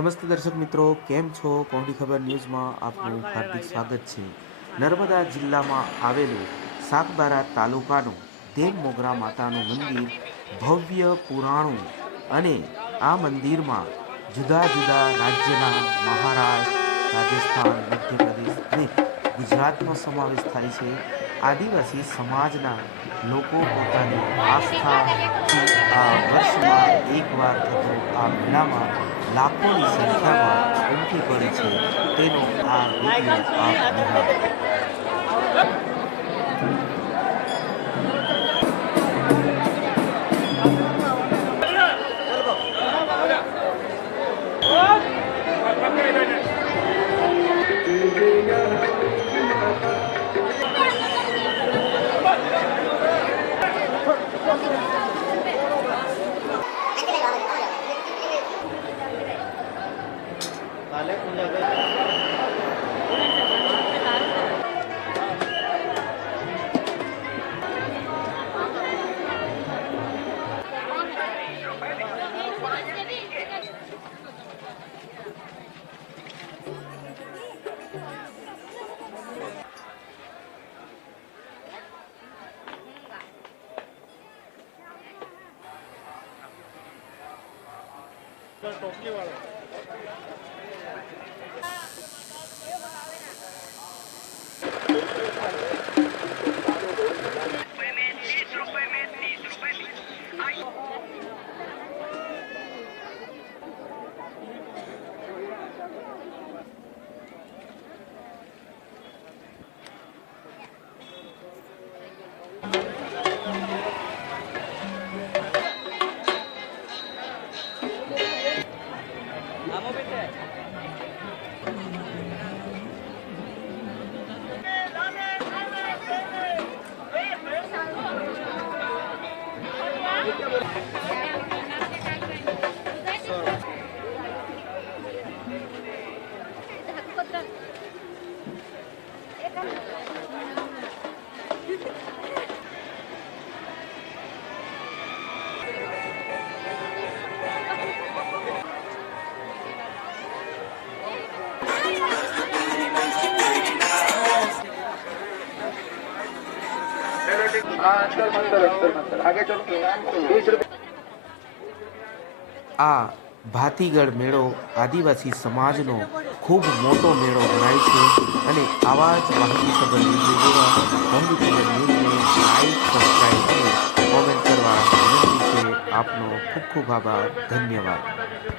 નમસ્તે દર્શક મિત્રો, કેમ છો? કૌંડી ખબર ન્યૂઝમાં આપનું હાર્દિક સ્વાગત છે. નર્મદા જિલ્લામાં આવેલું સાગબારા તાલુકાનું દેવ મોગરા માતાનું મંદિર ભવ્ય પુરાણું અને આ મંદિરમાં જુદા જુદા રાજ્યના મહારાષ્ટ્ર, રાજસ્થાન, મધ્યપ્રદેશ અને ગુજરાતનો સમાવેશ થાય છે. આદિવાસી સમાજના લોકો પોતાની આસ્થાથી આ વર્ષમાં એકવાર થતો આ મેળામાં લાખોની સંખ્યામાં ઉમટી પડે છે. તેનો આ વિડીયો આપ નિહાળો. टोपली वाला આ ભાતીગળ મેળો આદિવાસી સમાજનો ખૂબ મોટો મેળો ગણાય છે અને આવા જ માહિતીસભર વિડીયો જોવા કૌંડી ખબર ન્યૂઝને લાઈક, સબસ્ક્રાઈબ અને કોમેન્ટ કરવા વિનંતી છે. આપનો ખૂબ ખૂબ આભાર. ધન્યવાદ.